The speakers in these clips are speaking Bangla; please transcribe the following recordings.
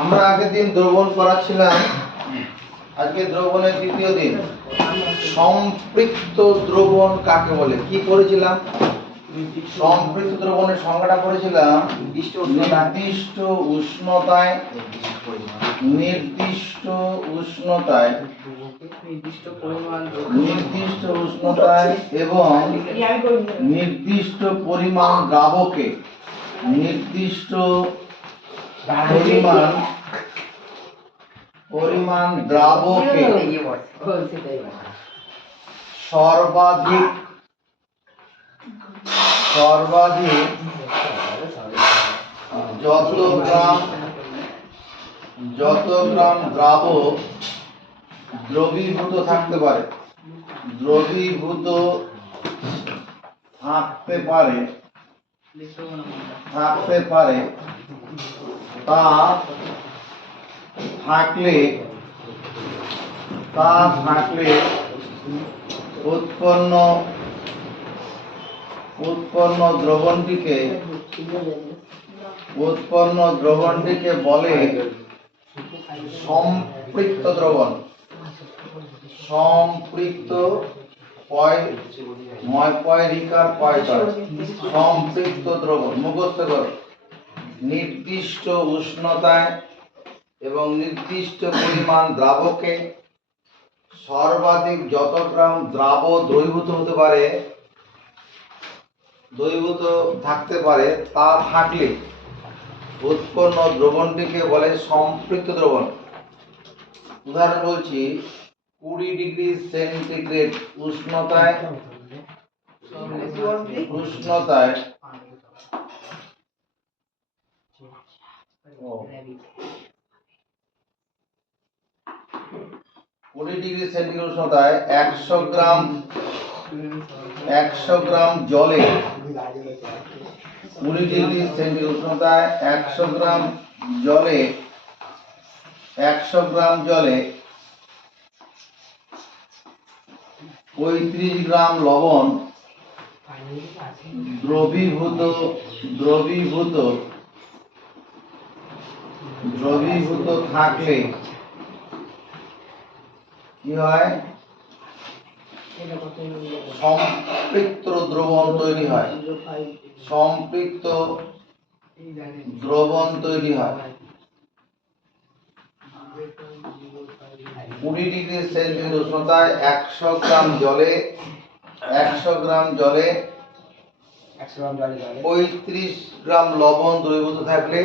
আমরা আগের দিন দ্রবণ করাচ্ছিলাম, আজকে দ্রবণের দ্বিতীয় দিন। সম্পৃক্ত দ্রবণ কাকে বলে, কি করেছিলাম? সম্পৃক্ত দ্রবণের সংজ্ঞাটা করেছিলাম নির্দিষ্ট উষ্ণতায় এবং নির্দিষ্ট পরিমাণ দ্রাবকে সর্বাধিক যত গ্রাম দ্রাবক দ্রবীভূত থাকতে পারে তা থাকলে উৎপন্ন দ্রবণটিকে বলে সম্পৃক্ত দ্রবণ। সম্পৃক্ত দ্রবণ মুখস্থ করো। নির্দিষ্ট উষ্ণতায় এবং নির্দিষ্ট পরিমাণ দ্রাবকে সর্বাধিক যত গ্রাম দ্রাবক দ্রবীভূত থাকতে পারে তা থাকলে উৎপন্ন দ্রবণটিকে বলে সম্পৃক্ত দ্রবণ। উদাহরণ বলছি, 20 ডিগ্রি সেন্টিগ্রেড উষ্ণতায় 20 ডিগ্রি সেন্টিগ্রেড উষ্ণতায় 100 গ্রাম জলে 20 ডিগ্রি সেন্টিগ্রেড উষ্ণতায় 100 গ্রাম জলে 35 গ্রাম লবণ দ্রবীভূত থাকলে কি হয়? সম্পৃক্ত দ্রবণ তৈরি হয়। 20 ডিগ্রি সেন্টিগ্রেড উষ্ণতায় 100 গ্রাম জলে 35 গ্রাম লবণ দ্রবীভূত থাকলে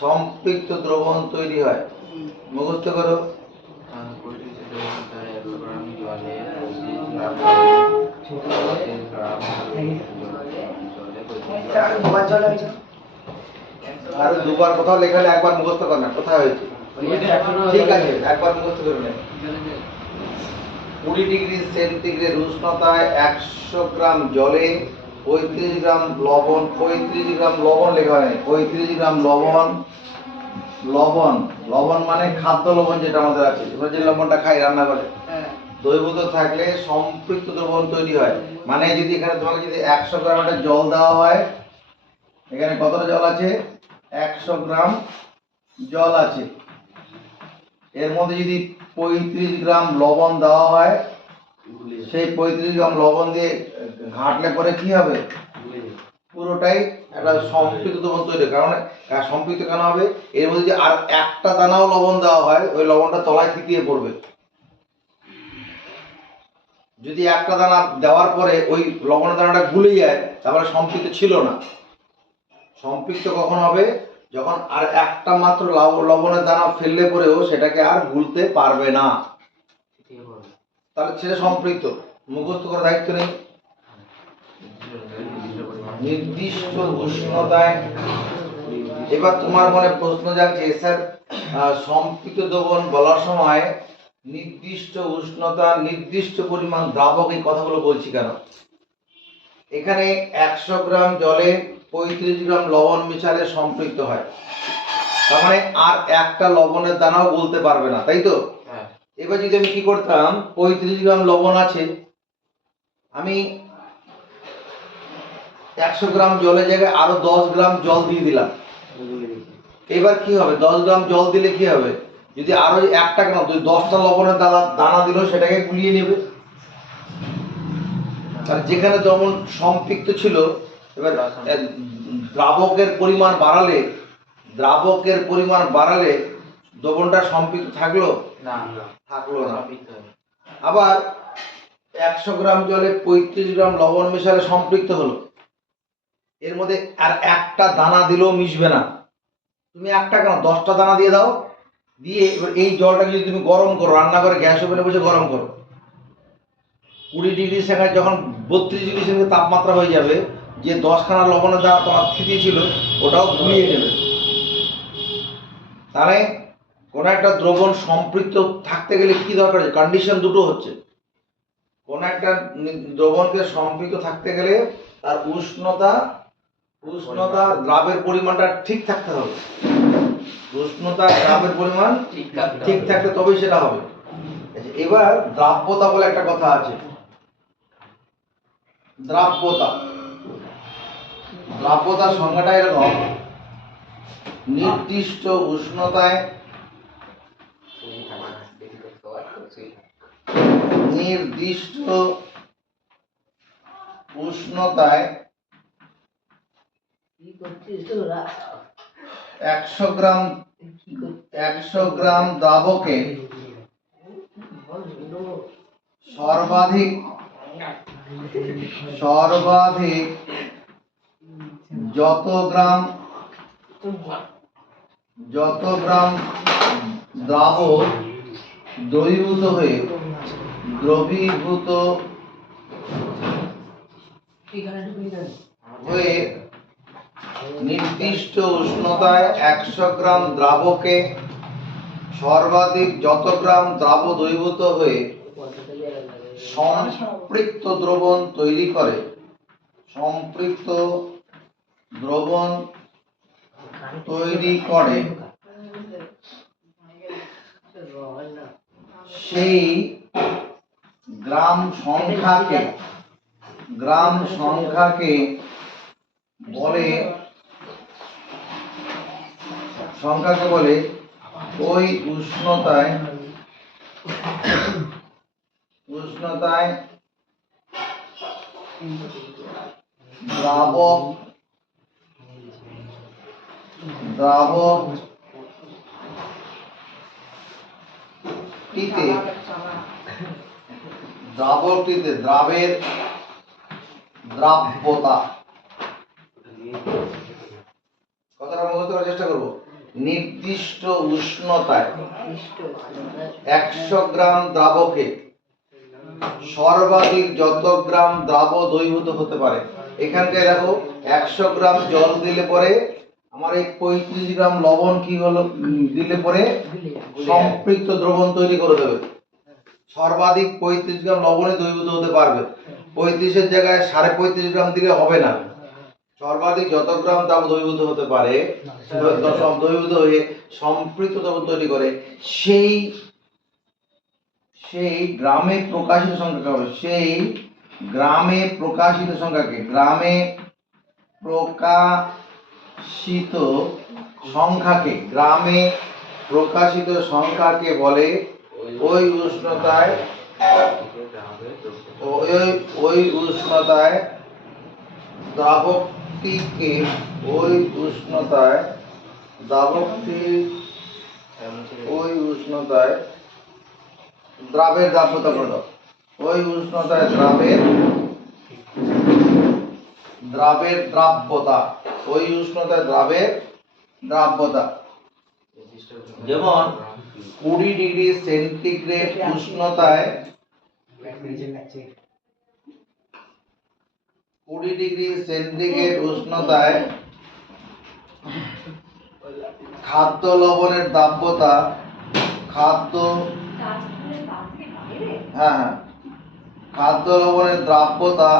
সম্পৃক্ত দ্রবণ তৈরি হয়। মুখস্থ করো। আর দুবার কোথাও লেখালে একবার মুখস্থ কর না, কোথায় হয়েছে? ঠিক আছে, একবার মুখস্থ করে নে। 20 ডিগ্রি সেন্টিগ্রেড উষ্ণতায় 100 গ্রাম জলে 35 গ্রাম লবণ, 35 গ্রাম লবণ লেখা হয়, 35 গ্রাম লবণ মানে খাদ্য লবণ যেটা আমাদের আছে, আমরা যে লবণটা খাই রান্না করে, দ্রবীভূত থাকলে সম্পৃক্ত দ্রবণ তৈরি হয়। মানে যদি এখানে তোমাকে যদি 100 গ্রাম একটা জল দেওয়া হয়, এখানে কতটা জল আছে? 100 গ্রাম জল আছে। এর মধ্যে যদি 35 গ্রাম লবণ দেওয়া হয়, সেই 35 গ্রাম লবণ দিয়ে ঘাঁটলে পরে কি হবে? পুরোটাই একটা সম্পৃক্ত দ্রবণ তৈরি। কারণ সম্পৃক্ত কেন হবে? এর মধ্যে যদি আর একটা দানাও লবণ দেওয়া হয়, ওই লবণটা তলায় থিতিয়ে পড়বে। যদি একটা দানা দেওয়ার পরে ওই লবণের দানাটা গুলে যায়, তারপরে সম্পৃক্ত ছিল না। সম্পৃক্ত কখন হবে? যখন আর একটা মাত্র লবণের দানা ফেললে পরেও সেটাকে আর গুলতে পারবে না, তাহলে সেটা সম্পৃক্ত। মুখস্থ করার দায়িত্ব নেই। নির্দিষ্ট উষ্ণতায়। এবার তোমার মনে প্রশ্ন জাগছে, স্যার সম্পৃক্ত দ্রবণ বলার সময় নির্দিষ্ট উষ্ণতা নির্দিষ্ট পরিমাণ দ্রাবক এই কথাগুলো বলছি কেন? এখানে 100 গ্রাম জলে 35 গ্রাম লবণ মিশালে সম্পৃক্ত হয়, তার মানে আর একটা লবণের দানাও বলতে পারবে না, তাই তো? এবার যদি আমি কি করতাম, 35 গ্রাম লবণ আছে, আমি 100 গ্রাম জলের জায়গায় আরো 10 গ্রাম জল দিয়ে দিলাম, এবার কি হবে, 10 গ্রাম জল দিলে কি হবে, যদি আরো একটা কেন 10টা লবণের দানা দিল সেটাকে গুলিয়ে নেবে। আর যেখানে যেমন সম্পৃক্ত ছিল, এবার দ্রাবকের পরিমাণ বাড়ালে দ্রবণটা সম্পৃক্ত থাকলো না, থাকলো না। আবার 100 গ্রাম জলে 35 গ্রাম লবণ মেশালে সম্পৃক্ত হলো, এর মধ্যে আর একটা দানা দিলেও মিশবে না। তুমি একটা কেন 10টা দানা দিয়ে দাও, দিয়ে এবার এই জলটাকে যদি তুমি গরম করো, রান্নাঘরে গ্যাস ওভেনে বসে গরম করো, 20 ডিগ্রি সেখানে যখন 32 ডিগ্রি সেখানে তাপমাত্রা হয়ে যাবে, যে 10খানা লবণের দানা তোমার থিতি ছিল ওটাও গুলিয়ে নেবে। তাহলে কোনো একটা দ্রবণ সম্পৃক্ত থাকতে গেলে কি দরকার, কন্ডিশন দুটো হচ্ছে। কোন একটা দ্রবণকে সম্পৃক্ত থাকতে গেলে তার উষ্ণতা দ্রাবের পরিমাণটা ঠিক থাকতে হবে। উষ্ণতা দ্রাবের পরিমাণ ঠিক থাকলে তবেই সেটা হবে। এবার দ্রাব্যতা বলে একটা কথা আছে। দ্রাব্যতার সংজ্ঞাটা এরকম, নির্দিষ্ট উষ্ণতায় একশো গ্রাম দ্রাবকে সর্বাধিক যত গ্রাম দ্রাবক দ্রবীভূত হয়ে নির্দিষ্ট উষ্ণতায় 100 গ্রাম দ্রাবকে সর্বাধিক যত গ্রাম দ্রাবক দ্রবীভূত হয়ে সম্পৃক্ত দ্রবণ তৈরি করে, সেই গ্রাম সংখ্যাকে বলে ওই উষ্ণতায় দ্রাবকটিতে দ্রাবের দ্রাব্যতা, কথাটা মুখস্থ করার চেষ্টা করবো। নির্দিষ্ট উষ্ণতায় 100 গ্রাম দ্রাবকে সর্বাধিক যত গ্রাম দ্রাবক দ্রবীভূত হতে পারে। এখানটায় দেখো 100 গ্রাম জল দিলে পরে আমার এই 35 গ্রাম লবণ কি হলো, দিলে পরে সম্পৃক্ত দ্রবণ তৈরি করে দেবে। সর্বাধিক 35 গ্রাম লবণে দ্রবীভূত হতে পারবে। 35-এর জায়গায় 35.5 গ্রাম দিলে হবে না। সর্বাধিক যত গ্রাম দ্রাবক দ্রবীভূত হতে পারে, দ্রবীভূত হয়ে সম্পৃক্ত দ্রবণ তৈরি করে, সেই গ্রামে প্রকাশিত সংখ্যাকে হবে, গ্রামে প্রকাশিত সংখ্যাকে বলে ওই উষ্ণতায় দ্রাবকটিকে দ্রাবের দ্রাব্যতা করে দাও। ওই উষ্ণতায় দ্রাবের দ্রাব্যতা, যেমন 20 ডিগ্রি সেন্টিগ্রেড উষ্ণতায় খাদ্য লবণের দ্রাব্যতা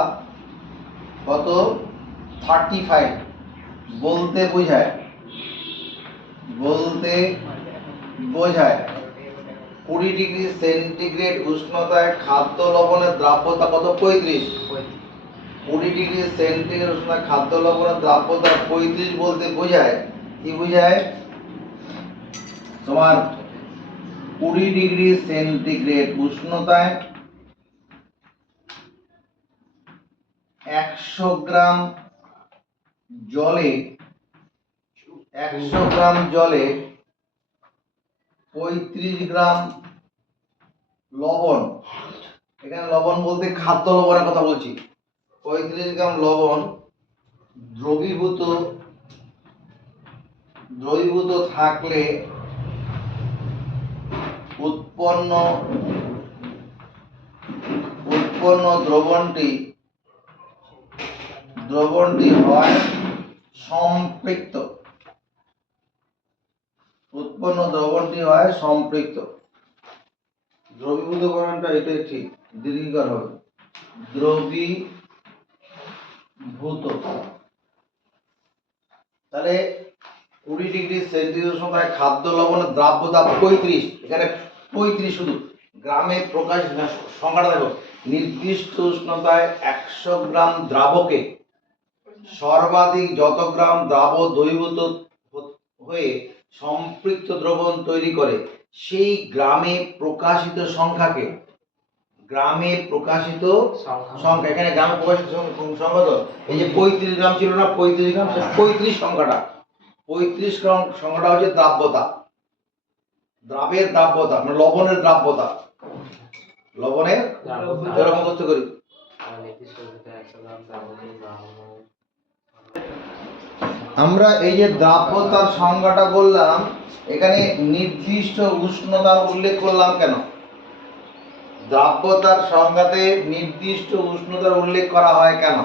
কত, 35 বলতে বোঝায় 20 ডিগ্রি সেন্টিগ্রেড উষ্ণতায় খাদ্য লবণের দ্রাব্যতা কত, 35। 20 ডিগ্রি সেন্টিগ্রেড উষ্ণতায় খাদ্য লবণের দ্রাব্যতা 35 বলতে বোঝায় কি বোঝায়, তোমার 20 ডিগ্রি সেন্টিগ্রেড উষ্ণতায় 100 গ্রাম জলে 35 গ্রাম লবণ, এখানে লবণ বলতে খাদ্য লবণের কথা বলছি, 35 গ্রাম লবণ দ্রবীভূত থাকলে উৎপন্ন দ্রবণটি হয় সম্পৃক্ত। দ্রবীভূতকরণটা এটাই ঠিক, দীর্ঘিকার হবে, দ্রবীভূত। তাহলে 20 ডিগ্রি সেন্টিগ্রেড উষ্ণতায় খাদ্য লবণের দ্রাব্যতা 35, এখানে 35 শুধু গ্রামে প্রকাশ সংখ্যাটা দেখো, নির্দিষ্ট উষ্ণতায় 100 গ্রাম দ্রাবকে সর্বাধিক যত গ্রাম দ্রাবক দ্রবীভূত হয়ে সম্পৃক্ত দ্রবণ তৈরি করে সেই গ্রামে প্রকাশিত সংখ্যাকে, এখানে গ্রামে প্রকাশিত সংখ্যা তো এই যে 35 গ্রাম ছিল না, 35 গ্রাম, 35 সংখ্যাটা, 35 গ্রাম সংখ্যাটা হচ্ছে দ্রাব্যতা, দ্রাবের দ্রাব্যতা মানে লবণের দ্রাব্যতা, এরকম করতে করি। আমরা এই যে দ্রাব্যতার সংজ্ঞাটা বললাম, এখানে নির্দিষ্ট উষ্ণতার উল্লেখ করলাম কেন? দ্রাব্যতার সংজ্ঞাতে নির্দিষ্ট উষ্ণতার উল্লেখ করা হয় কেন?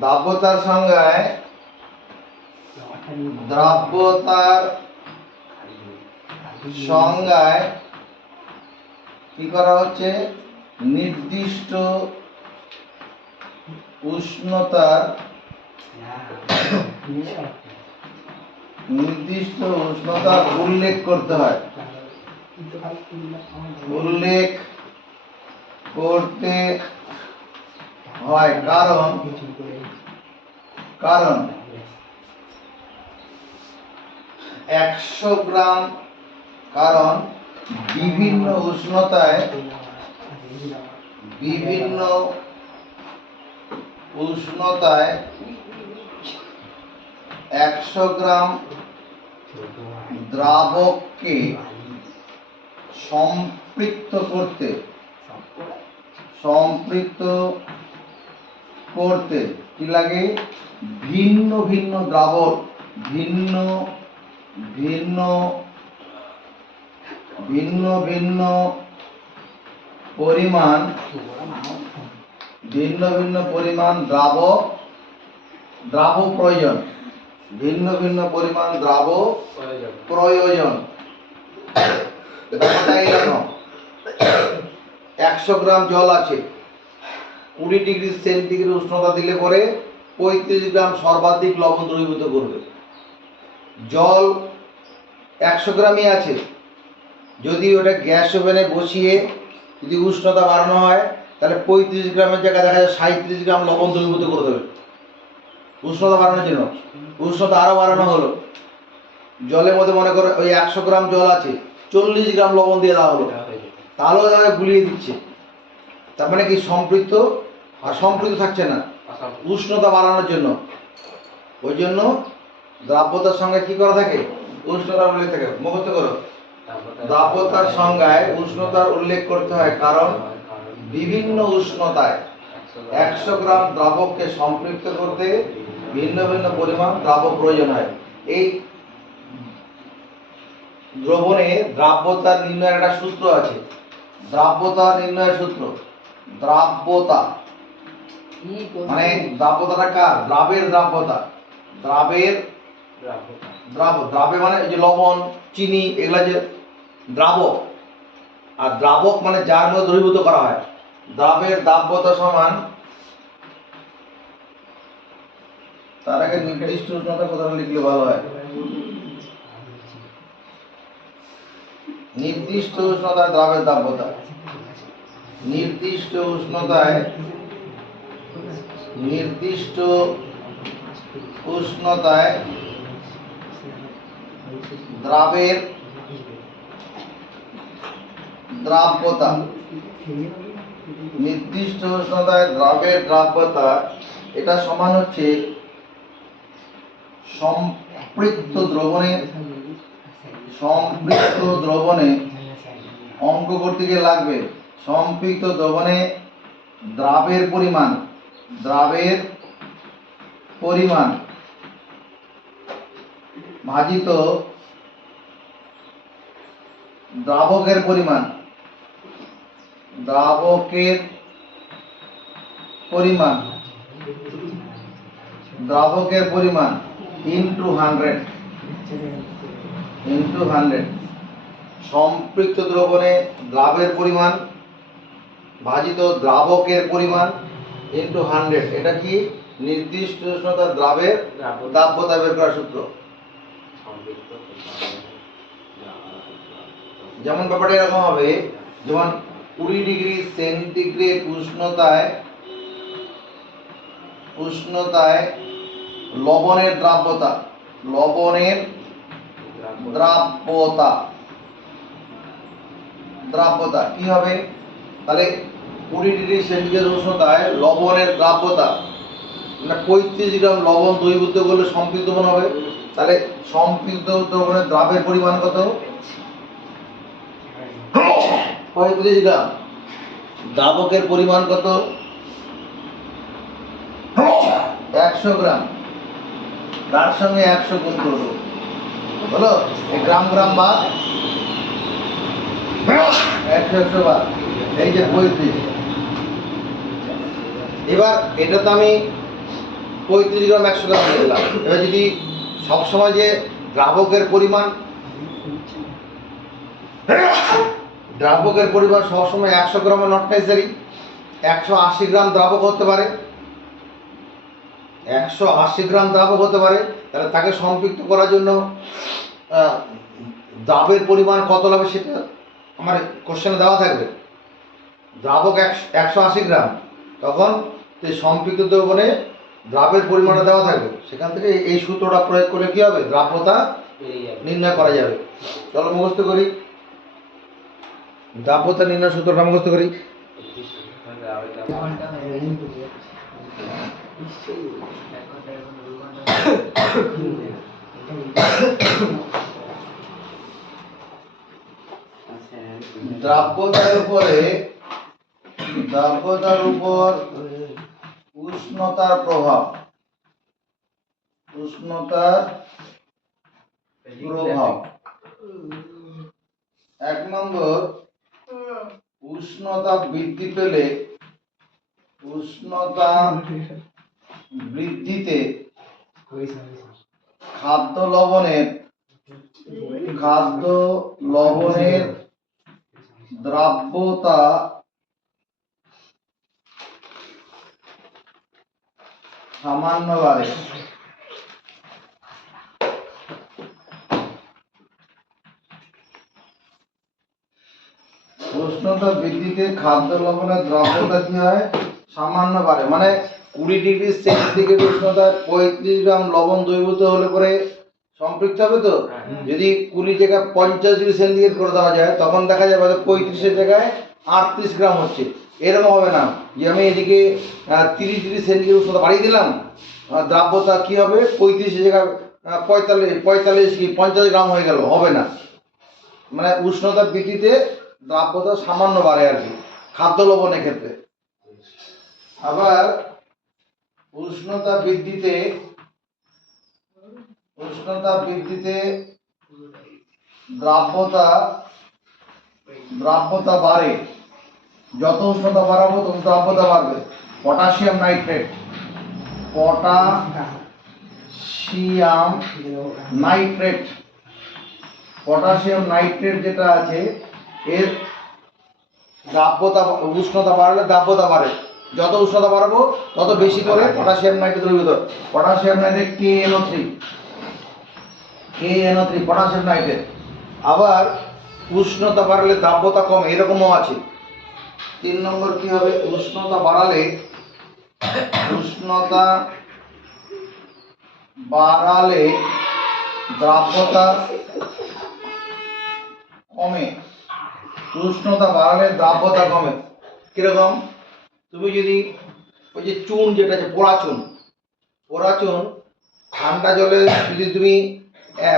দ্রাব্যতার সংজ্ঞায় কি করা হচ্ছে? নির্দিষ্ট উষ্ণতার উল্লেখ করতে হয়, কারণ 100 গ্রাম, কারণ বিভিন্ন উষ্ণতায় 100 গ্রাম দ্রাবককে সম্পৃক্ত করতে কি লাগে? ভিন্ন ভিন্ন দ্রাবক, ভিন্ন ভিন্ন পরিমাণ দ্রাবক প্রয়োজন, ভিন্ন ভিন্ন পরিমাণ দ্রাবক প্রয়োজন। ব্যাপারটা এইরকম, 100 গ্রাম জল আছে, 20 ডিগ্রি সেন্টিগ্রেড উষ্ণতা দিলে পরে 35 গ্রাম সর্বাধিক লবণ দ্রবীভূত করবে। জল 100 গ্রামই আছে, যদি ওটা গ্যাস ওভেনে বসিয়ে যদি উষ্ণতা বাড়ানো হয় তাহলে 35 গ্রামের জায়গায় দেখা যায় 37 গ্রাম লবণ দ্রবীভূত করে দেবে উষ্ণতা বাড়ানোর জন্য। উষ্ণতা আরো বাড়ানো হলো, জলের মধ্যে মনে করো ওই 100 গ্রাম জল আছে, 40 গ্রাম লবণ দিয়ে দেওয়া হলো, তাহলেও তাহলে গুলিয়ে দিচ্ছে। তার মানে কি সম্পৃক্ত থাকছে না, উষ্ণতা বাড়ানোর জন্য। ওই জন্য দ্রাব্যতার সঙ্গে কি করা থাকে? উষ্ণতার উল্লেখ থাকে। মুখস্থ করো, দ্রাব্যতার সংজ্ঞায় উষ্ণতার উল্লেখ করতে হয় কারণ বিভিন্ন উষ্ণতায় 100 গ্রাম দ্রাবককে সম্পৃক্ত করতে ভিন্ন ভিন্ন পরিমাণ দ্রাবক প্রয়োজন হয়। এই দ্রবণে দ্রাব্যতার নির্ণয়ের একটা সূত্র আছে, দ্রাব্যতা নির্ণয়ের সূত্র। দ্রাব্যতা মানে দ্রাব্যতাটা কার? দ্রাবের দ্রাব্যতা। দ্রাবে মানে ওই যে লবণ, চিনি, এগুলা যে দ্রাবক, আর দ্রাবক মানে যার মধ্যে দ্রবীভূত করা হয়। দ্রাবের দ্রাব্যতা সমান, তার আগে নির্দিষ্ট উষ্ণতা কথাটা লিখলে ভালো হয়। নির্দিষ্ট উষ্ণতায় দ্রাবের দ্রাব্যতা, নির্দিষ্ট উষ্ণতায় দ্রাবের দ্রাব্যতা, নির্দিষ্ট উষ্ণতায় দ্রাবের দ্রাব্যতা, এটা সমান হচ্ছে সম্পৃক্ত দ্রবণে অঙ্ক করতে গিয়ে লাগবে সম্পৃক্ত দ্রবণে দ্রাবের পরিমাণ ভাজিত দ্রাবকের পরিমাণ ইনটু 100 সম্পৃক্ত দ্রবণে দ্রাবের পরিমাণ ভাজিত দ্রাবকের পরিমাণ ইনটু 100। এটা কি নির্দিষ্ট উষ্ণতার দ্রাবের দ্রাব্যতা বের করার সূত্র। যেমন ব্যাপারটা এরকম হবে, যেমন 20 ডিগ্রি সেন্টিগ্রেড উষ্ণতায় লবণের দ্রাব্যতা কি হবে? তাহলে 20 ডিগ্রি সেন্টিগ্রেড উষ্ণতায় লবণের দ্রাব্যতা মানে 35 গ্রাম লবণ দ্রবীভূত করলে সম্পৃক্ত দ্রবণ হবে। তাহলে সম্পৃক্ত দ্রবণের দ্রাবের পরিমাণ কত? 35 গ্রাম। দ্রাবকের পরিমাণ কত? 100 গ্রাম। তার সঙ্গে 100 গুণ করবো, বলো গ্রাম বা 100 বার, এই যে 35। এবার এটা তো আমি 35 গ্রাম 100 গ্রাম নিয়ে দিলাম। এবার যদি সবসময় যে দ্রাবকের পরিমাণ সবসময় 100 গ্রামে নট নেসেসারি, 180 গ্রাম দ্রাবক হতে পারে, 180 গ্রাম দ্রাবক হতে পারে। তাহলে তাকে সম্পৃক্ত করার জন্য দ্রাবের পরিমাণ কত হবে সেটা আমার কোশ্চেনে দেওয়া থাকবে। দ্রাবক 180 গ্রাম, তখন সম্পৃক্ত দ্রবণে দ্রাবের পরিমাণটা দেওয়া থাকবে। সেখান থেকে এই সূত্রটা প্রয়োগ করলে কি হবে? দ্রাব্যতা নির্ণয় করা যাবে। চলো মুখস্থ করি, দ্রাব্যতা নির্ণয় সূত্রটা মুখস্থ করি। দ্রাব্যতার উপর উষ্ণতার প্রভাব। 1 নম্বর, উষ্ণতা বৃদ্ধিতে খাদ্য লবণের দ্রাব্যতা সামান্য বাড়ে। উষ্ণতা বৃদ্ধিতে খাদ্য লবণের দ্রাব্যতা কি হয়? সামান্য বাড়ে। মানে 20 ডিগ্রি সেন্টিগ্রেড উষ্ণতায় 35 গ্রাম লবণ দ্রবীভূত হলে পরে সম্পৃক্ত হবে। তো যদি 20 জায়গায় 50 ডিগ্রি সেন্টিগ্রেড করে দেওয়া যায়, তখন দেখা যাবে 35 জায়গায় 38 গ্রাম হচ্ছে। এরকম হবে না যে আমি এদিকে 30 ডিগ্রি সেন্টিগ্রেড উষ্ণতা বাড়িয়ে দিলাম, দ্রাব্যতা কি হবে 35 জায়গায় 45 কি 50 গ্রাম হয়ে গেল, হবে না। মানে উষ্ণতা বৃদ্ধিতে দ্রাব্যতা সামান্য বাড়ে আর কি, খাদ্য লবণের ক্ষেত্রে। আবার উষ্ণতা বৃদ্ধিতে দ্রাব্যতা বাড়ে। যত উষ্ণতা বাড়াবো তত দ্রাব্যতা বাড়বে। পটাশিয়াম নাইট্রেট যেটা আছে, এর দ্রাব্যতা, উষ্ণতা বাড়লে দ্রাব্যতা বাড়ে। যত উষ্ণতা বাড়াবো তত বেশি করে পটাশিয়াম নাইট্রেট দ্রবীভূত। Potassium nitrate KNO3 potassium nitrate. আবার উষ্ণতা বাড়লে দ্রাব্যতা কমে, এরকমও আছে। 3 নম্বর কি হবে? উষ্ণতা বাড়ালে দ্রাব্যতা কমে, উষ্ণতা বাড়ালে দ্রাব্যতা কমে। কিরকম? তুমি যদি ওই যে চুন যেটা আছে পোড়া চুন ঠান্ডা জলে যদি তুমি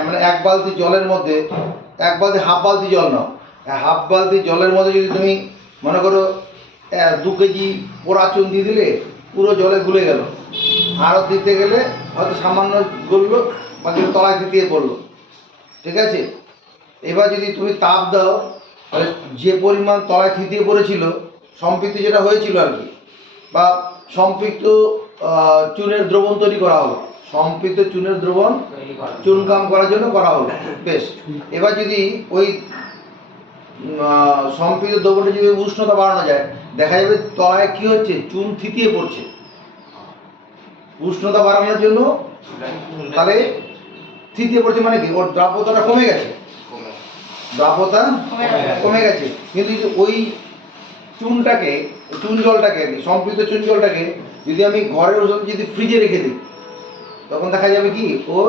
মানে এক বালতি জলের মধ্যে হাফ বালতি জল নাও, হাফ বালতি জলের মধ্যে যদি তুমি মনে করো 2 কেজি পোড়া চুন দিয়ে দিলে পুরো জলে গুলে গেল, আরও দিতে গেলে হয়তো সামান্য গললো, বাকি তলায় দিয়ে পড়লো, ঠিক আছে? এবার যদি তুমি তাপ দাও তাহলে যে পরিমাণ তলায় থিতিয়ে পড়েছিল, সম্পৃক্ত যেটা হয়েছিল আর কি, বা সম্পৃক্ত চুনের দ্রবণ তৈরি করা হলো, সম্পৃক্ত চুনের দ্রবণ চুনকাম করার জন্য করা হলো, বেশ। এবার যদি ওই সম্পৃক্ত দ্রবণটা যদি উষ্ণতা বাড়ানো যায়, দেখা যাবে তলায় কি হচ্ছে, চুন থিতিয়ে পড়ছে। উষ্ণতা বাড়ানোর জন্য তাহলে থিতিয়ে পড়ছে মানে কি, ওর দ্রাব্যতাটা কমে গেছে, দ্রাব্যতা কমে গেছে। কিন্তু ওই চুন জলটাকে সম্পৃক্ত চুন জলটাকে যদি আমি ঘরের যদি ফ্রিজে রেখে দিই, তখন দেখা যাবে কি ওর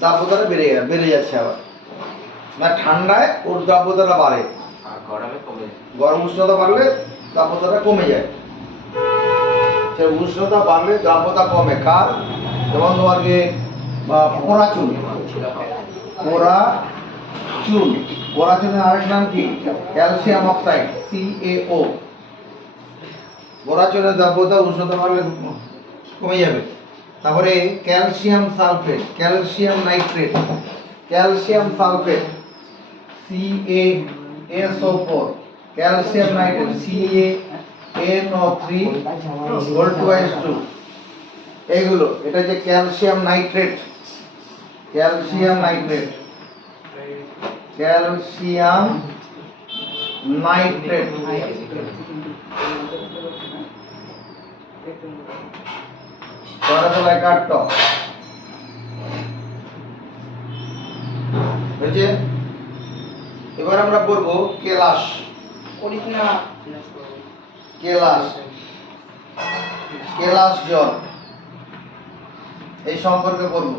দ্রাব্যতাটা বেড়ে যাচ্ছে আবার, না ঠান্ডায় ওর দ্রাব্যতাটা বাড়ে, গরম উষ্ণতা বাড়লে দ্রাব্যতাটা কমে যায়। সে উষ্ণতা বাড়লে দ্রাব্যতা কমে কার, যেমন তোমাকে পোড়া চুনের আরেক নাম কি, ক্যালসিয়াম অক্সাইড, CaO। পোড়া চুনের দ্রাব্যতা উষ্ণতা বাড়লে কমে যাবে। তারপরে calcium sulphate, calcium nitrate, calcium sulphate CaSO4, calcium nitrate CaNO3 এইগুলো, এটা যে ক্যালসিয়াম নাইট্রেট, ক্যালসিয়াম নাইট্রেট তলায় কাটত বুঝছে। এবার আমরা পড়বো কেলাস, কেলাস জল, এই সম্পর্কে পড়বো।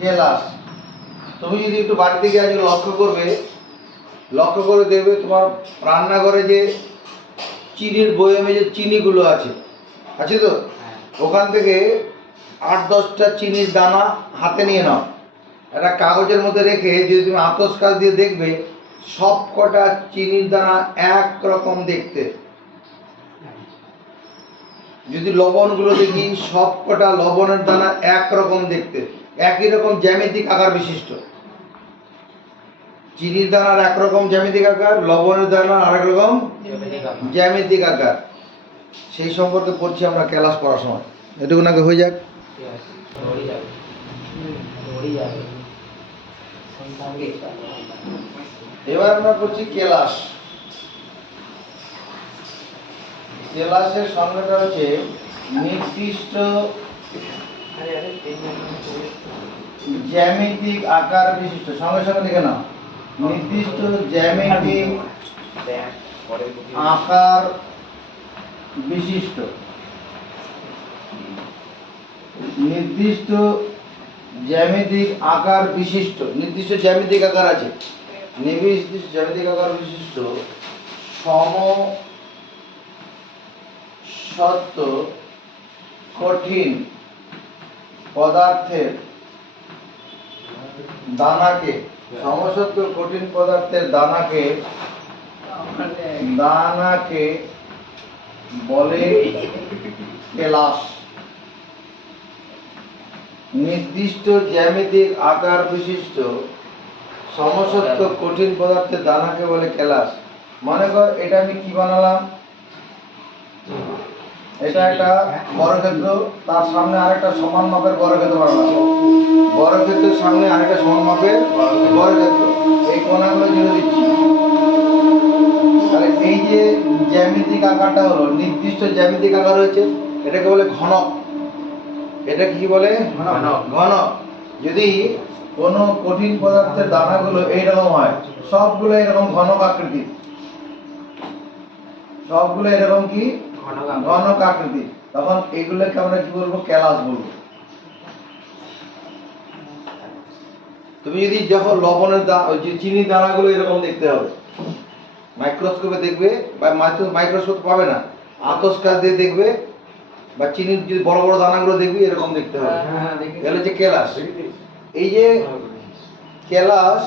কেলাস তুমি যদি একটু বাড়ি থেকে আজকে লক্ষ্য করে দেখবে তোমার রান্নাঘরে যে চিনির বয়ামে যে চিনিগুলো আছে তো, ওখান থেকে 8-10টা চিনির দানা হাতে নিয়ে নাও, একটা কাগজের মধ্যে রেখে যদি তুমি আতস কাচ দিয়ে দেখবে সব কটা চিনির দানা এক রকম দেখতে। যদি লবণগুলো দেখি সব কটা লবণের দানা এক রকম দেখতে, একই রকম জ্যামিতিক আকার বিশিষ্ট। চিনির দানার একরকম জ্যামিতিক আকার, লবণের দানার আরেক রকম জ্যামিতিক আকার। সেই সম্পর্কে পড়ছি আমরা ক্লাস পড়ার সময়, এটুকু নাকি হয়ে যাক। এবার আমরা পড়ছি কেলাস। কেলাসের সংজ্ঞাটা হচ্ছে নির্দিষ্ট জ্যামিতিক আকার বিশিষ্ট, সঙ্গে সঙ্গে লিখে নাও, নির্দিষ্ট জ্যামিতিক আকার বিশিষ্ট, নির্দিষ্ট জ্যামিতিক আকার বিশিষ্ট, নির্দিষ্ট জ্যামিতিক আকার আছে, নির্দিষ্ট জ্যামিতিক আকার বিশিষ্ট সমসত্ব কঠিন পদার্থের দানাকে, সমসত্ব কঠিন পদার্থের দানাকে বলে কেলাস। নির্দিষ্ট জ্যামিতিক আকার বিশিষ্ট সমসত্ব কঠিন পদার্থের দানাকে বলে কেলাস। মনে কর এটা আমি কি বানালাম, এটা একটা বর্গক্ষেত্র, তার সামনে আরেকটা সমান মাপের বর্গক্ষেত্র বানালাম, বর্গক্ষেত্রের সামনে আরেকটা সমান মাপের বর্গক্ষেত্র, এই কোণাগুলো জুড়ে দিচ্ছি। তাহলে এই যে জ্যামিতিক আকারটা হলো, নির্দিষ্ট জ্যামিতিক আকার হয়েছে, এটাকে বলে ঘনক। এটা কি বলে? ঘনক। যদি কোনো কঠিন পদার্থের দানাগুলো এইরকম হয়, সবগুলো এরকম ঘনক আকৃতি, সবগুলো এরকম কি ঘনক আকৃতি, তখন এগুলোকে আমরা কি বলবো? কেলাস বলবো। তুমি যদি দেখো লবণের ওই যে চিনির দানাগুলো এরকম দেখতে হবে, মাইক্রোস্কোপে দেখবে বা মাইক্রোস্কোপ পাবে না, আতস কাচ দিয়ে দেখবে বা চিনির যদি বড় বড় দানাগুলো দেখবি এরকম দেখতে হবে। এগুলো হচ্ছে কেলাস। এই যে কেলাস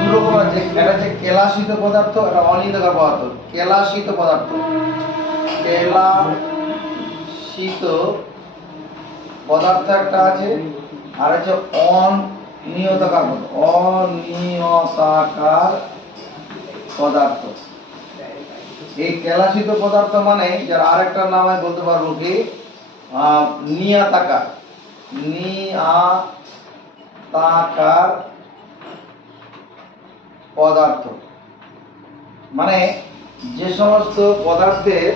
দু রকম আছে, একটা হচ্ছে কেলাসিত পদার্থ, একটা অনিয়তকার পদার্থ। কেলাসিত পদার্থ, কেলাসিত পদার্থ একটা আছে, আর হচ্ছে অনিয়তাকার পদার্থ। এই কেলাসিত পদার্থ মানে যার আরেকটা নাম আমি বলতে পারবো কি নিয়তাকার পদার্থ। মানে যে সমস্ত পদার্থের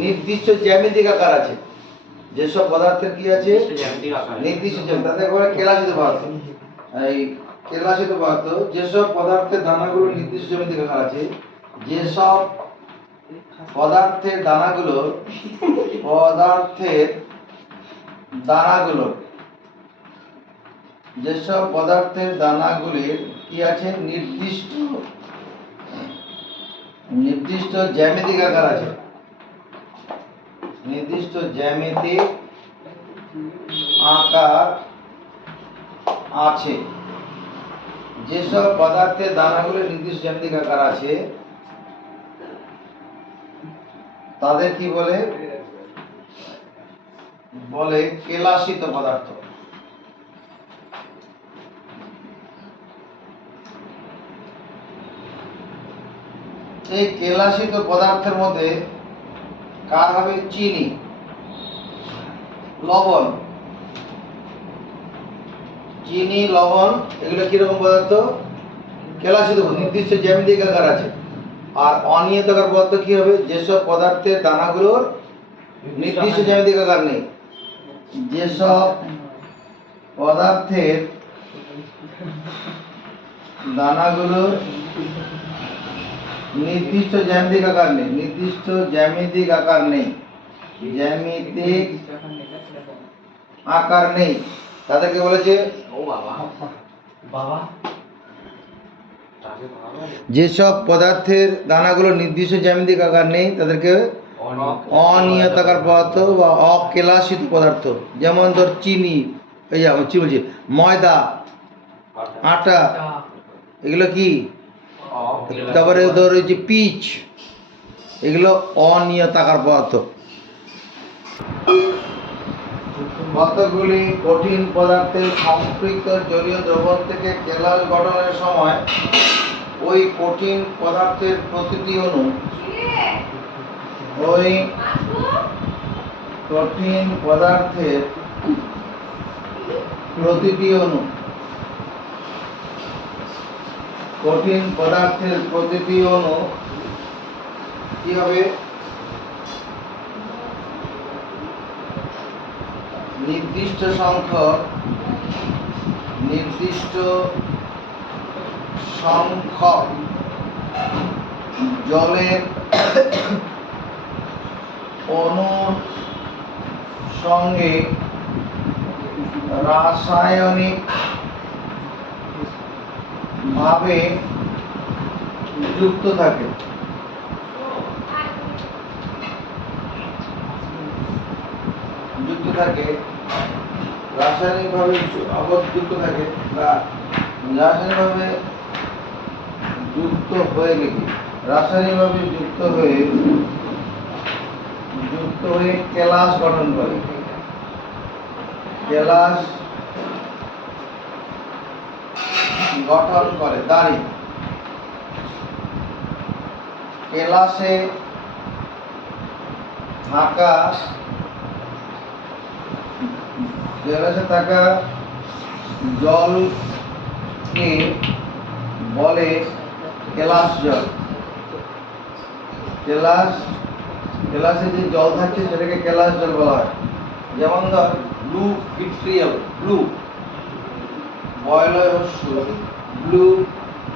নির্দিষ্ট জ্যামিতিক আকার আছে, যেসব পদার্থের কি আছে নির্দিষ্ট জ্যামিতি, তাদের বলে কেলাসিত পদার্থ। এই কেলাসিত পদার্থ যেসব পদার্থের দানাগুলো নির্দিষ্ট জ্যামিতিক আকার আছে, যেসব পদার্থের দানাগুলো যেসব পদার্থের দানাগুলির কি আছে নির্দিষ্ট জ্যামিতিক আকার আছে, নির্দিষ্ট জ্যামিতিক আকার আছে, যেসব পদার্থের দানাগুলির নির্দিষ্ট জ্যামিতিক আকার আছে তাদের কি বলে কেলাসিত পদার্থ। এই কেলাসিত পদার্থের মধ্যে কার হবে চিনি, লবণ। চিনি, লবণ এগুলো কিরকম পদার্থ? কেলাসিত, নির্দিষ্ট জ্যামিতিক আকার আছে। আর অনিয়তাকার পদার্থ কি হবে? যেসব পদার্থের দানাগুলোর নির্দিষ্ট জ্যামিতিক আকার নেই, যেসব পদার্থের দানাগুলোর নির্দিষ্ট জ্যামিতিক আকার নেই, তাদেরকে বলেছে যেসব পদার্থের দানাগুলোর নির্দিষ্ট জ্যামিতিক আকার নেই তাদেরকে অনিয়তাকার পদার্থ বা অকেলাসিত পদার্থ। যেমন ধর চিনি, এই যে বলছি ময়দা, আটা, এগুলো কি? তারপরে ধর ওই যে পিচ, এগুলো অনিয়তাকার পদার্থ। কতগুলি কঠিন পদার্থের সম্পৃক্ত জলীয় দ্রবণ থেকে কেলাস গঠনের সময় ওই কঠিন পদার্থের প্রতিটি অণু কি হবে? নির্দিষ্ট সংখ্যক জলের অণুর সঙ্গে রাসায়নিক ভাবে যুক্ত থাকে। রাসায়নিকভাবে যুক্ত থাকে বা রাসায়নিকভাবে যুক্ত হয়ে কেলাস গঠন করে। দাড়ি কেলাসে থাকা জলকে বলে কেলাস জল। কেলাসে যে জল থাকছে সেটাকে কেলাস জল বলা হয়। যেমন ধর ব্লু ভিট্রিয়াল, ব্লু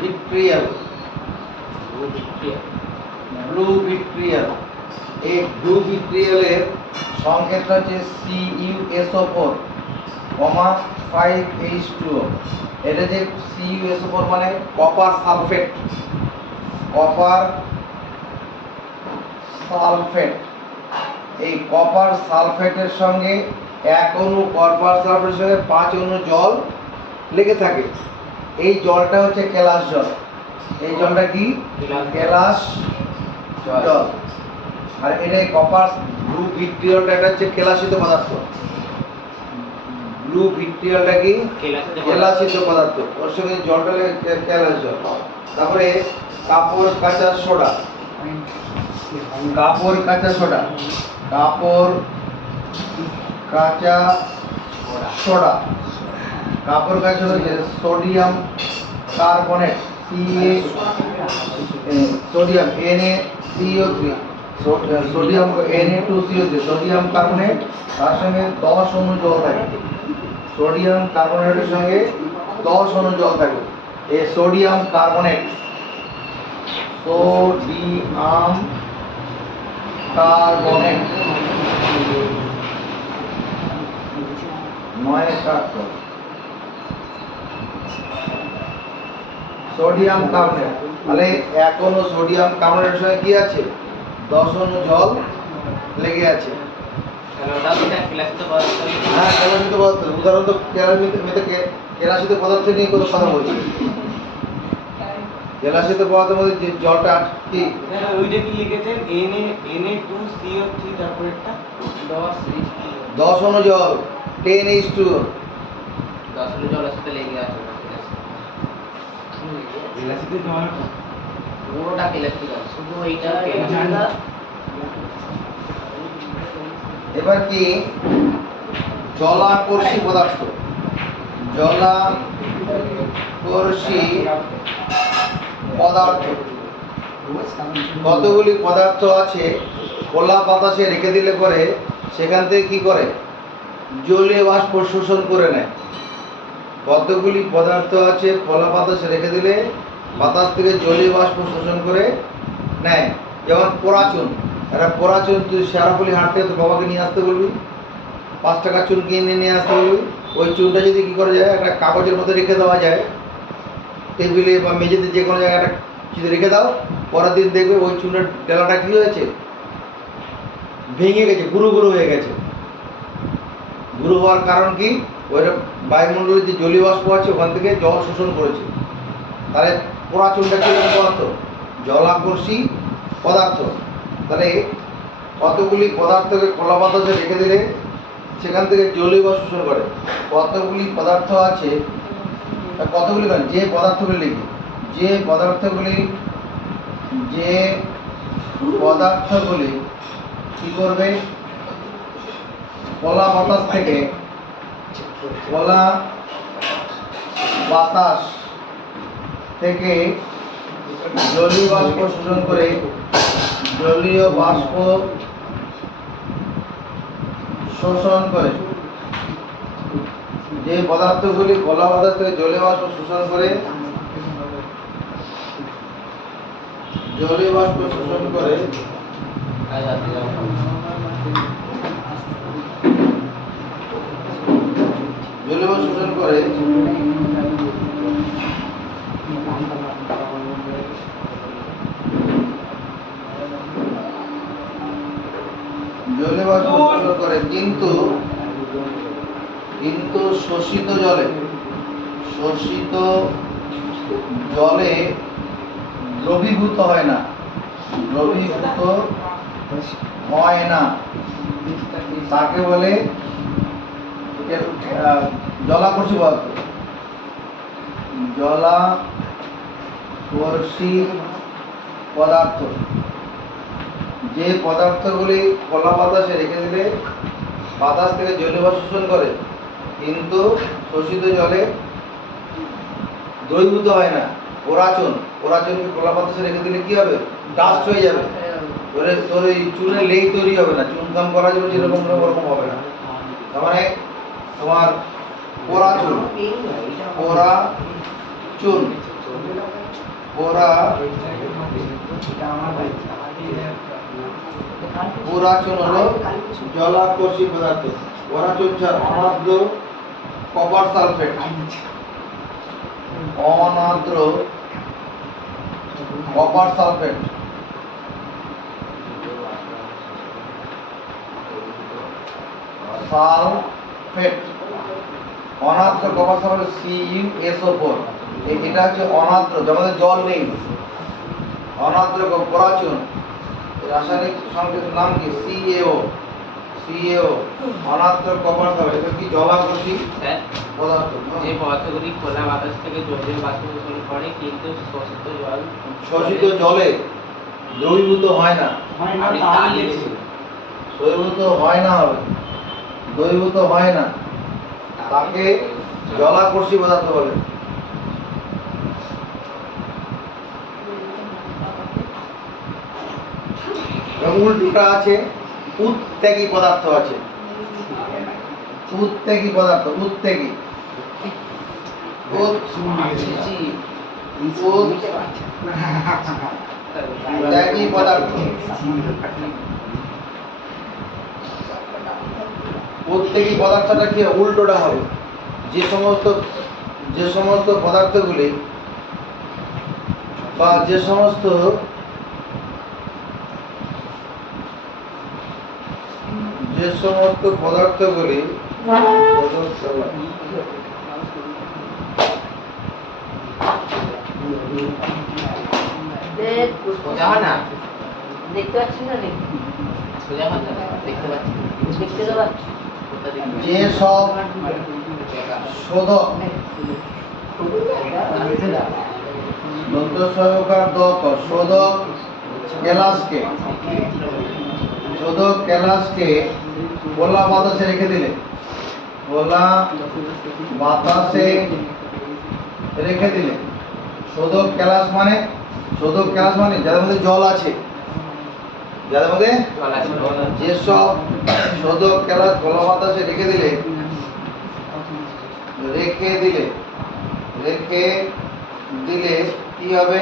ভিট্রিয়াল, এই ব্লু ভিট্রিয়ালের সংকেতটা হচ্ছে CuSO4। 5H2O। এটা যে CuSO4 মানে কপার সালফেট, কপার সালফেট। এই কপার সালফেটের সঙ্গে 1 অণু কপার সালফেটের সঙ্গে 5 অণু জল লেগে থাকে। এই জলটা হচ্ছে কেলাস জল। এই জলটা কি? কেলাস জল। আর এটা কপার ব্লু ভিট্রিয়লটা, এটা হচ্ছে কেলাসিত পদার্থ। ব্লু ভিট্রিয়লটা কি? কেলাসিত পদার্থ। ওর সঙ্গে জলটা কেলাস জল। তারপরে কাপড় কাঁচা সোডা, কাপড় কাঁচা সোডা, কাপড় কাঁচা সোডা, কাপড় কাঁচা soda, sodium carbonate, sodium NaCO3, sodium Na2CO3, sodium carbonate, তার সঙ্গে 10 অণু জল থাকে। সোডিয়াম কার্বনেটের সঙ্গে 10 অণু জল থাকে। এই sodium carbonate, sodium carbonate 9 sodium carbonate. তাহলে 1 অণু সোডিয়াম কার্বনেটের সঙ্গে কি আছে? 10 অণু জল লেগে আছে। হ্যাঁ, কেলাসিত পদার্থ। উদাহরণত কেলাসিত পদার্থ নিয়ে কোনো কথা বলছি। কেলাসিত পদার্থের মধ্যে যে জলটা কি? ওইটা কি লিখেছেন? Na2CO3, তারপর একটা 10 অণু জল, 10H2O। 10 অণু জলের সাথে লেগে আছে। কেলাসিত জল পুরোটা কেলাসিত, শুধু এইটা কেলাসিত। এবার কি? জলাকর্ষী পদার্থ, জলাকর্ষী পদার্থ। কতগুলি পদার্থ আছে খোলা বাতাসে রেখে দিলে পরে সেখান থেকে কি করে? জলীয় বাষ্প শোষণ করে নেয়। কতগুলি পদার্থ আছে খোলা বাতাসে রেখে দিলে বাতাস থেকে জলীয় বাষ্প শোষণ করে নেয়। যেমন পোড়াচুন। একটা পোড়াচুন তুই শেরাফুলি হাঁটতে তোর বাবাকে নিয়ে আসতে বলবি, 5 টাকা চুন কিনে নিয়ে আসতে বলবি। ওই চুনটা যদি কি করা যায়, একটা কাগজের মধ্যে রেখে দেওয়া যায়, টেবিলে বা মেঝেতে যে কোনো জায়গায় যদি রেখে দাও, পরের দিন দেখবে ওই চুনের ডেলাটা কি হয়েছে? ভেঙে গেছে, গুঁড়ো গুঁড়ো হয়ে গেছে। গুঁড়ো হওয়ার কারণ কি? ওইটা বায়ুমণ্ডলে যে জলীয় বাষ্প আছে ওখান থেকে জল শোষণ করেছে। তাহলে পোড়া চুনটা কিরকম পদার্থ? জলাকর্ষী পদার্থ। তাহলে কতগুলি পদার্থকে খোলা বাতাসে রেখে দিলে সেখান থেকে জলীয় বাষ্প শোষণ করে। কতগুলি পদার্থ আছে, কতগুলি নয়, যে পদার্থগুলি লিখি, যে পদার্থগুলি কি করবে? খোলা বাতাস থেকে, খোলা বাতাস থেকে জলীয় বাষ্প শোষণ করে, জলীয় বাষ্প শোষণ করে। যে পদার্থগুলি খোলা বাতাস থেকে জলীয় বাষ্প শোষণ করে, জলীয় বাষ্প শোষণ করে, জলীয় বাষ্প শোষণ করে, জলীয় বাষ্প শোষণ করে, কিন্তু শোষিত জলে দ্রবীভূত হয় না, তাকে বলে জলাকর্ষী পদার্থ। জলাকর্ষী পদার্থ যে পদার্থগুলি খোলা বাতাসে রেখে দিলে বাতাস থেকে জলীয় বাষ্প শোষণ করে, কিন্তু শোষিত জলে দ্রবীভূত হয় না। পোড়াচুনকে খোলা বাতাসে রেখে দিলে কি হবে? ডাস্ট হয়ে যাবে। তোর এই চুনে লেই তৈরি হবে না, চুন কাম করা যাবে যেরকম ওরকম হবে না। তার মানে তোমার পোড়াচুন হলো জলাকর্ষী পদার্থ। পোড়াচুন ছাড়া অনাদ্র কপার সালফেট, অনাদ্র কপার সালফেট, সালফেট, অনাদ্র কপার সালফেট CuSO4। এটা হচ্ছে অনাদ্র, যেমন জল নেই, অনাদ্র পরাচুন, রাসায়নিক সংকেতের নাম কি? CaO, অনাদ্র কপার সালফেট। এটা কি জলাকর্ষী স্যার, পদার্থ? যে পদার্থগুলি খোলা বাতাস থেকে জলীয় বাষ্প শোষণ করে কিন্তু শোষিত জল শোষিত জলে দ্রবীভূত হয় না, আমি তা লিখেছি। দ্রবীভূত হয় না, হবে দ্রবীভূত হয় না, তাকে জলাকর্ষী পদার্থ বলে। এবং উল্টোটা আছে, উত্তেগী পদার্থ আছে। উত্তেগী পদার্থ, উত্তেগী উত্তেগী পদার্থ। উত্তেগী পদার্থটা কি উল্টোটা হবে, যে সমস্ত পদার্থগুলি বা যে সমস্ত পদার্থগুলি সোজা হয় না, দেখতে পাচ্ছেন না? সোজা হয় না, দেখতে পাচ্ছি। দেখতে তো পাচ্ছি। কোথা দেখতে যে সব শোধক, দন্ত সহকার দক, শোধক কেলাসকে খোলা বাতাসে রেখে দিলে, খোলা বাতাসে রেখে দিলে, শোধক কেলাস মানে যাদের মধ্যে জল আছে, যাদের মধ্যে যেসব শোধক কেলাস খোলা বাতাসে রেখে দিলে কি হবে?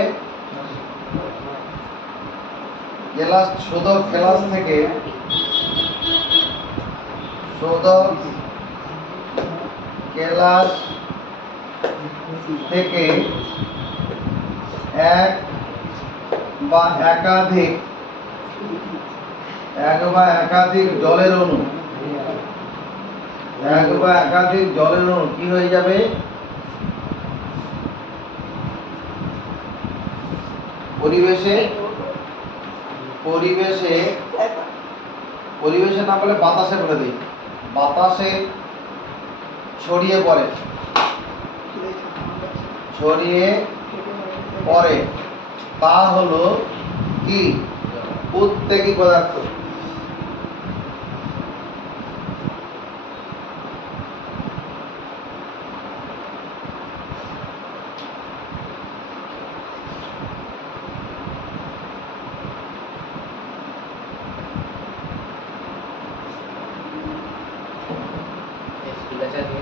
শোধক কেলাস থেকে এক বা একাধিক জলের অণু কি হয়ে যাবে? পরিবেশে না বলে বাতাসে বলে দিই, বাতাসে ছড়িয়ে পড়ে, তা হলো কি? উত্তেগী পদার্থ। স্কুলে যাবে।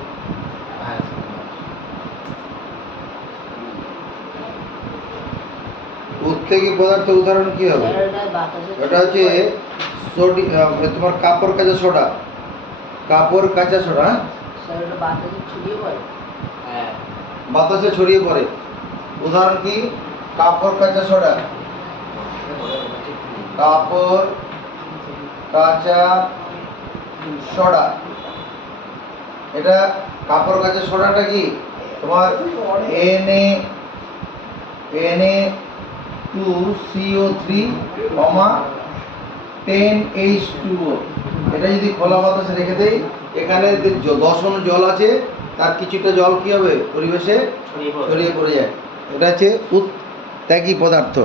উত্তেগী পদার্থের উদাহরণ কি হবে? এটা হচ্ছে তোমার কাপড় কাচা সোডা, হ্যাঁ? হ্যাঁ, বাতাসে ছড়িয়ে পড়ে। উদাহরণ কি? কাপড় কাচা সোডা, এটা কাপড় কাচা সোডাটা কি তোমার Na2CO3, 10H2O। এটা যদি খোলা বাতাসে রেখে দেই, এখানে 10 অণু জল আছে, তার কিছুটা জল কি হবে? পরিবেশে ছড়িয়ে পড়ে যায়। এটা হচ্ছে উত্তেগী পদার্থ।